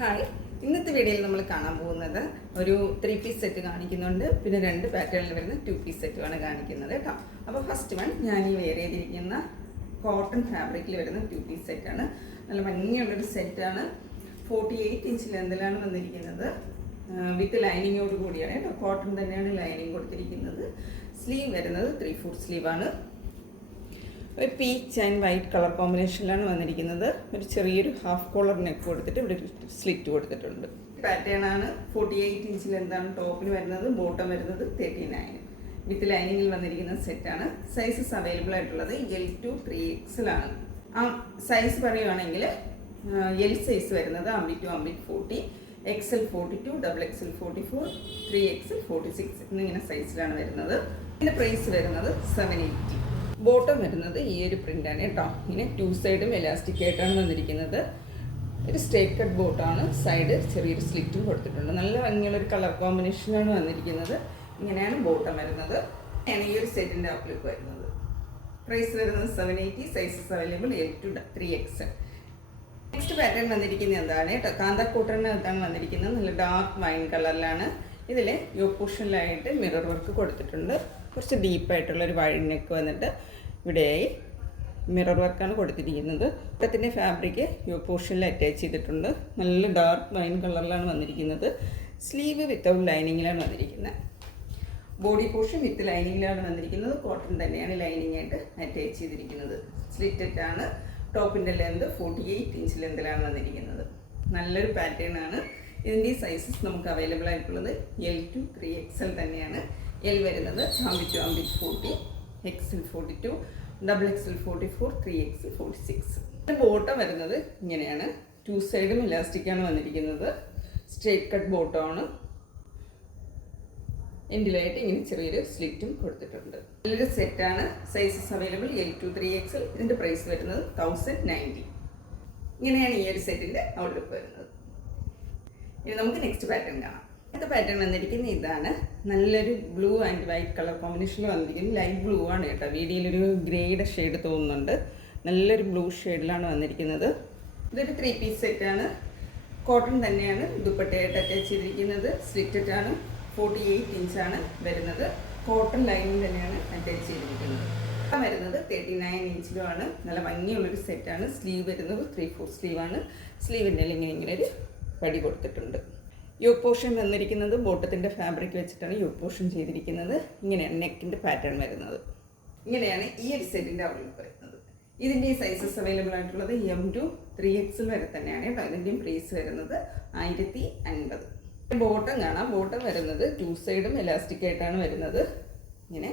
Hi, ഇന്നത്തെ വീഡിയോയിൽ നമ്മൾ കാണാൻ പോകുന്നത് ഒരു 3 പീസ് സെറ്റ് കാണിക്കുന്നുണ്ട്. പിന്നെ 2 പാറ്റേണിൽ വരുന്ന 2 പീസ് സെറ്റുമാണ് കാണിക്കുന്നത് കേട്ടോ. അപ്പോൾ ഫസ്റ്റ് വൺ ഞാൻ ഈ വെയർ ചെയ്തിരിക്കുന്ന കോട്ടൺ ഫാബ്രിക്കിൽ വരുന്ന 2 പീസ് സെറ്റാണ്. നല്ല ഭംഗിയുള്ളൊരു സെറ്റാണ്. 48 ഇഞ്ച് ലെന്തിലാണ് വന്നിരിക്കുന്നത്. വിത്ത് ലൈനിങ്ങോട് കൂടിയാണ് കേട്ടോ. കോട്ടൺ തന്നെയാണ് ലൈനിങ് കൊടുത്തിരിക്കുന്നത്. സ്ലീവ് വരുന്നത് 3/4 സ്ലീവാണ്. ഒരു പീച്ച് ആൻഡ് വൈറ്റ് കളർ കോമ്പിനേഷനിലാണ് വന്നിരിക്കുന്നത്. ഒരു ചെറിയൊരു ഹാഫ് കോളർ നെക്ക് കൊടുത്തിട്ട് ഇവിടെ സ്ലിറ്റ് കൊടുത്തിട്ടുണ്ട്. പാറ്റേൺ ആണ്. 48 ഇഞ്ചിൽ എന്താണ് ടോപ്പിന് വരുന്നത്. ബോട്ടം വരുന്നത് 39 വിത്ത് ലൈനിങ്ങിൽ വന്നിരിക്കുന്ന സെറ്റാണ്. സൈസസ് അവൈലബിൾ ആയിട്ടുള്ളത് L to 3XL ആണ്. ആ സൈസ് പറയുവാണെങ്കിൽ L സൈസ് വരുന്നത് armpit to armpit 40, XL 42, XXL 44, 3XL 46 എന്നിങ്ങനെ സൈസിലാണ് വരുന്നത്. ഇതിൻ്റെ പ്രൈസ് വരുന്നത് 780. ബോട്ടം വരുന്നത് ഈ ഒരു പ്രിൻ്റാണ് കേട്ടോ. ഇങ്ങനെ 2 സൈഡും എലാസ്റ്റിക് ആയിട്ടാണ് വന്നിരിക്കുന്നത്. ഒരു സ്ട്രേറ്റ് കട്ട് ബോട്ടമാണ്. സൈഡ് ചെറിയൊരു സ്ലിറ്റും കൊടുത്തിട്ടുണ്ട്. നല്ല ഭംഗിയുള്ളൊരു കളർ കോമ്പിനേഷനാണ് വന്നിരിക്കുന്നത്. ഇങ്ങനെയാണ് ബോട്ടം വരുന്നത്. ആണ് ഈ ഒരു സെറ്റിൻ്റെ ഔട്ട്ലുക്ക് വരുന്നത്. പ്രൈസ് വരുന്നത് 780. Sizes available L to 3XL. Next pattern വന്നിരിക്കുന്നത് എന്താണ് കേട്ടോ. കാന്ത കോട്ടണിനകത്താണ് വന്നിരിക്കുന്നത്. നല്ല ഡാർക്ക് വൈൻ കളറിലാണ്. ഇതിൽ യോക്ക് പോർഷനിലായിട്ട് മിറർ വർക്ക് കൊടുത്തിട്ടുണ്ട്. കുറച്ച് ഡീപ്പായിട്ടുള്ളൊരു വൈഡ് നെക്ക് വന്നിട്ട് ഇവിടെയായി മിറർ വർക്കാണ് കൊടുത്തിരിക്കുന്നത്. ഇപ്പത്തിൻ്റെ ഫാബ്രിക് യോക്ക് പോർഷനിൽ അറ്റാച്ച് ചെയ്തിട്ടുണ്ട്. നല്ല ഡാർക്ക് വൈൻ കളറിലാണ് വന്നിരിക്കുന്നത്. സ്ലീവ് വിത്തൗട്ട് ലൈനിങ്ങിലാണ് വന്നിരിക്കുന്നത്. ബോഡി പോർഷൻ വിത്ത് ലൈനിങ്ങിലാണ് വന്നിരിക്കുന്നത്. കോട്ടൺ തന്നെയാണ് ലൈനിങ് ആയിട്ട് അറ്റാച്ച് ചെയ്തിരിക്കുന്നത്. സ്ലിറ്ററ്റാണ്. ടോപ്പിൻ്റെ ലെന്ത് 48 ഇഞ്ച് ലെന്തിലാണ് വന്നിരിക്കുന്നത്. നല്ലൊരു പാറ്റേൺ ആണ്. ഇതിൻ്റെ സൈസസ് നമുക്ക് അവൈലബിൾ ആയിട്ടുള്ളത് L to 3XL തന്നെയാണ്. L വരുന്നത് armpit to armpit 40, XL 42, XXL 44, 3XL 46. Bottom വരുന്നത് ഇങ്ങനെയാണ്. 2 സൈഡും ഇലാസ്റ്റിക്കാണ് വന്നിരിക്കുന്നത്. Straight cut ബോട്ടമാണ്. എൻഡിലായിട്ട് ഇങ്ങനെ ചെറിയൊരു സ്ലിറ്റും കൊടുത്തിട്ടുണ്ട്. നല്ലൊരു സെറ്റാണ്. Sizes available L to 3XL. ഇതിൻ്റെ പ്രൈസ് വരുന്നത് 1090. ഇങ്ങനെയാണ് ഈ ഒരു സെറ്റിൻ്റെ ഔട്ട്ലുക്ക് വരുന്നത്. ഇനി നമുക്ക് നെക്സ്റ്റ് പാറ്റേൺ കാണാം. അടുത്ത പാറ്റേൺ വന്നിരിക്കുന്നത് ഇതാണ്. നല്ലൊരു ബ്ലൂ ആൻഡ് വൈറ്റ് കളർ കോമ്പിനേഷനിൽ വന്നിരിക്കുന്നത്. ലൈറ്റ് ബ്ലൂ ആണ് കേട്ടോ. വീഡിയോയിലൊരു ഗ്രേയുടെ ഷെയ്ഡ് തോന്നുന്നുണ്ട്. നല്ലൊരു ബ്ലൂ ഷെയ്ഡിലാണ് വന്നിരിക്കുന്നത്. ഇതൊരു 3 പീസ് സെറ്റാണ്. കോട്ടൺ തന്നെയാണ് ദുപ്പട്ടയായിട്ട് അറ്റാച്ച് ചെയ്തിരിക്കുന്നത്. സ്ലിറ്റഡ് ആണ്. 48 ഇഞ്ചാണ് വരുന്നത്. കോട്ടൺ ലൈനിങ് തന്നെയാണ് അറ്റാച്ച് ചെയ്തിരിക്കുന്നത്. വരുന്നത് 39 ഇഞ്ചിലുമാണ്. നല്ല ഭംഗിയുള്ളൊരു സെറ്റാണ്. സ്ലീവ് വരുന്നത് 3/4 സ്ലീവാണ്. സ്ലീവിൻ്റെ ഇങ്ങനെ ഒരു പടി കൊടുത്തിട്ടുണ്ട്. യോക്ക് പോർഷൻ വന്നിരിക്കുന്നത് ബോട്ടത്തിൻ്റെ ഫാബ്രിക് വെച്ചിട്ടാണ് യോക്ക് പോർഷൻ ചെയ്തിരിക്കുന്നത്. ഇങ്ങനെയാണ് നെക്കിൻ്റെ പാറ്റേൺ വരുന്നത്. ഇങ്ങനെയാണ് ഈ ഒരു സെറ്റിൻ്റെ ഔട്ട്ലുക്ക് വരുന്നത്. ഇതിൻ്റെ സൈസസ് അവൈലബിൾ ആയിട്ടുള്ളത് M to 3XL വരെ തന്നെയാണ് കേട്ടോ. ഇതിൻ്റെയും പ്രൈസ് വരുന്നത് 1050. ബോട്ടം കാണാം. ബോട്ടം വരുന്നത് 2 സൈഡും എലാസ്റ്റിക് ആയിട്ടാണ് വരുന്നത്. ഇങ്ങനെ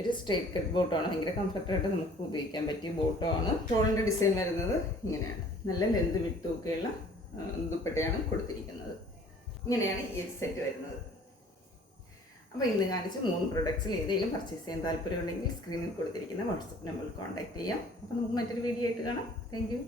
ഒരു സ്ട്രേറ്റ് കട്ട് ബോട്ടമാണ്. ഭയങ്കര കംഫർട്ടായിട്ട് നമുക്ക് ഉപയോഗിക്കാൻ പറ്റിയ ബോട്ടമാണ്. ഷോളിൻ്റെ ഡിസൈൻ വരുന്നത് ഇങ്ങനെയാണ്. നല്ല ലെന്ത് വിട്ടുമൊക്കെയുള്ള ദുപ്പട്ടയാണ് കൊടുത്തിരിക്കുന്നത്. ഇങ്ങനെയാണ് ഈ സെറ്റ് വരുന്നത്. അപ്പോൾ ഇന്ന് കാണിച്ച് 3 പ്രൊഡക്ട്സിൽ ഏതെങ്കിലും പർച്ചേസ് ചെയ്യാൻ താല്പര്യമുണ്ടെങ്കിൽ സ്ക്രീനിൽ കൊടുത്തിരിക്കുന്ന വാട്സപ്പ് നമ്പറിൽ കോൺടാക്ട് ചെയ്യാം. അപ്പോൾ നമുക്ക് മറ്റൊരു വീഡിയോ ആയിട്ട് കാണാം. Thank you.